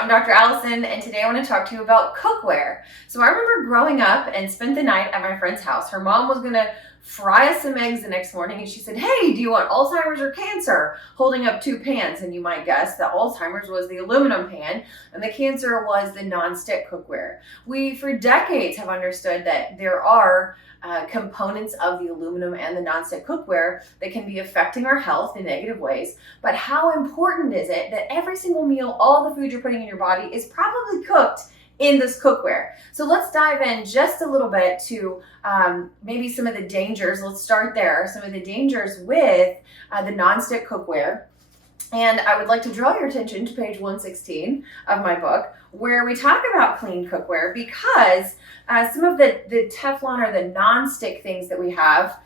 I'm Dr. Allison, and today I want to talk to you about cookware. So I remember growing up and spent the night at my friend's house. Her mom was going to fry us some eggs the next morning, and she said, "Hey, do you want Alzheimer's or cancer?" Holding up two pans, and you might guess that Alzheimer's was the aluminum pan, and the cancer was the nonstick cookware. We, for decades, have understood that there are components of the aluminum and the nonstick cookware that can be affecting our health in negative ways. But how important is it that every single meal, all the food you're putting in your body is probably cooked in this cookware? So let's dive in just a little bit to maybe some of the dangers. Let's start there. Some of the dangers with the nonstick cookware. And I would like to draw your attention to page 116 of my book, where we talk about clean cookware, because some of the Teflon or the nonstick things that we have,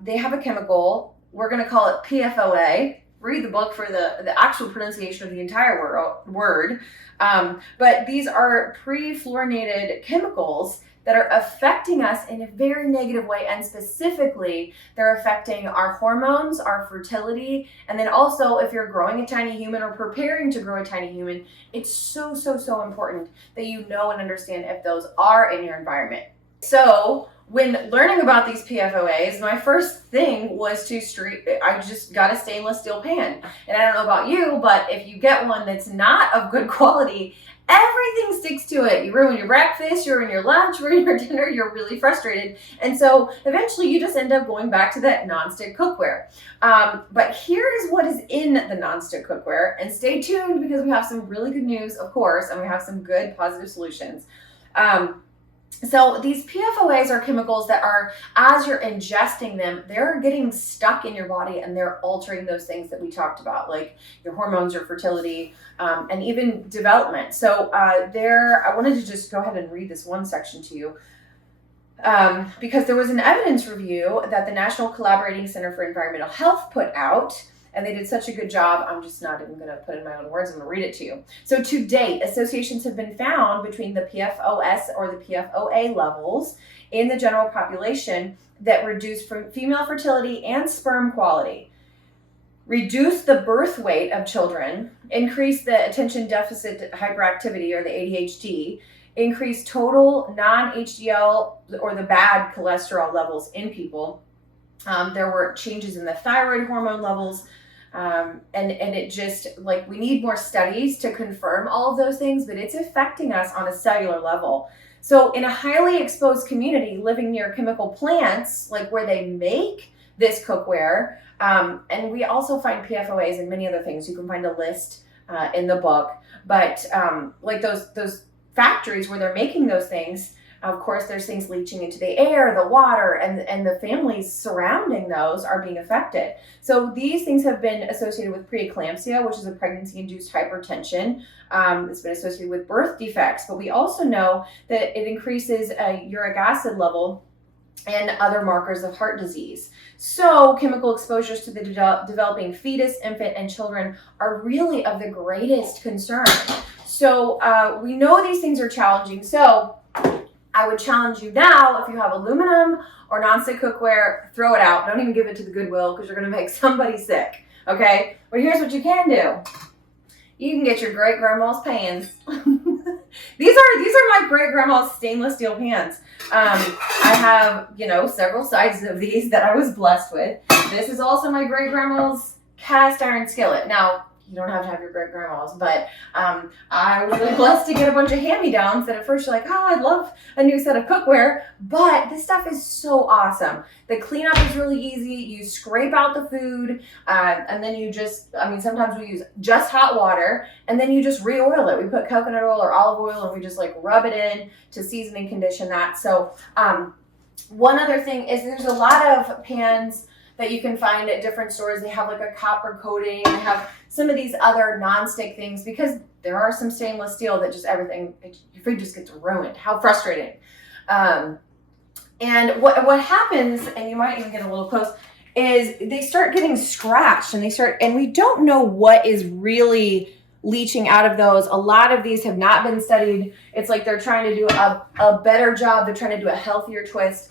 they have a chemical. We're going to call it PFOA. Read the book for the actual pronunciation of the entire word. But these are pre-fluorinated chemicals that are affecting us in a very negative way, and specifically they're affecting our hormones, our fertility, and then also if you're growing a tiny human or preparing to grow a tiny human, it's so important that you know and understand if those are in your environment. So when learning about these PFOAs, my first thing was I just got a stainless steel pan. And I don't know about you, but if you get one that's not of good quality, everything sticks to it. You ruin your breakfast, you ruin your lunch, you ruin your dinner, you're really frustrated. And so eventually you just end up going back to that nonstick cookware. But here is what is in the nonstick cookware. And stay tuned, because we have some really good news, of course, and we have some good positive solutions. So these PFOAs are chemicals that are, as you're ingesting them, they're getting stuck in your body and they're altering those things that we talked about, like your hormones, your fertility, and even development. So I wanted to just go ahead and read this one section to you, because there was an evidence review that the National Collaborating Center for Environmental Health put out. And they did such a good job, I'm just not even going to put in my own words, I'm going to read it to you. So to date, associations have been found between the PFOS or the PFOA levels in the general population that reduce female fertility and sperm quality, reduce the birth weight of children, increase the attention deficit hyperactivity or the ADHD, increase total non-HDL or the bad cholesterol levels in people. There were changes in the thyroid hormone levels, and it just, like, we need more studies to confirm all of those things, but it's affecting us on a cellular level. So in a highly exposed community living near chemical plants, like where they make this cookware, and we also find PFOAs and many other things. You can find a list in the book, but like those factories where they're making those things, of course, there's things leaching into the air, the water, and the families surrounding those are being affected. So these things have been associated with preeclampsia, which is a pregnancy-induced hypertension. It's been associated with birth defects, but we also know that it increases uric acid level and other markers of heart disease. So chemical exposures to the developing fetus, infant, and children are really of the greatest concern. So we know these things are challenging. So I would challenge you now, if you have aluminum or nonstick cookware, throw it out. Don't even give it to the Goodwill, because you're going to make somebody sick, okay? But here's what you can do. You can get your great-grandma's pans. These are my great-grandma's stainless steel pans. I have, several sizes of these that I was blessed with. This is also my great-grandma's cast iron skillet. Now, you don't have to have your great-grandma's, but I was really blessed to get a bunch of hand-me-downs that at first you're like, oh, I'd love a new set of cookware, but this stuff is so awesome. The cleanup is really easy. You scrape out the food, and then sometimes we use just hot water, and then you just re-oil it. We put coconut oil or olive oil, and we just rub it in to season and condition that. So one other thing is there's a lot of pans that you can find at different stores. They have a copper coating, they have some of these other non-stick things, because there are some stainless steel that just your food just gets ruined. How frustrating. And what happens, and you might even get a little close, is they start getting scratched, and we don't know what is really leaching out of those. A lot of these have not been studied. It's like they're trying to do a better job. They're trying to do a healthier twist.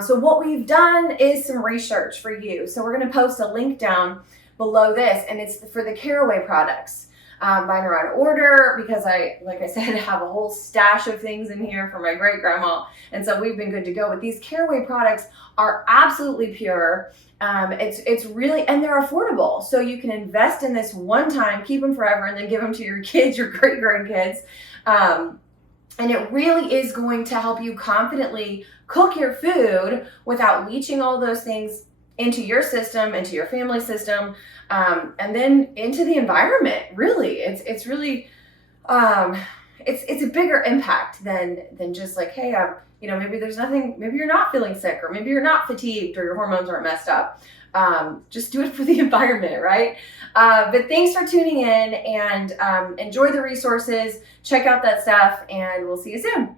So what we've done is some research for you. So we're going to post a link down below this, and it's for the Caraway products. Mine are on order because like I said, have a whole stash of things in here for my great grandma. And so we've been good to go. But these Caraway products are absolutely pure. It's really, and they're affordable. So you can invest in this one time, keep them forever, and then give them to your kids, your great grandkids. And it really is going to help you confidently cook your food without leaching all those things into your system, into your family system, and then into the environment. Really, it's really, it's a bigger impact than just like, hey, maybe there's nothing, maybe you're not feeling sick, or maybe you're not fatigued, or your hormones aren't messed up. Just do it for the environment, right? But thanks for tuning in, and enjoy the resources. Check out that stuff, and we'll see you soon.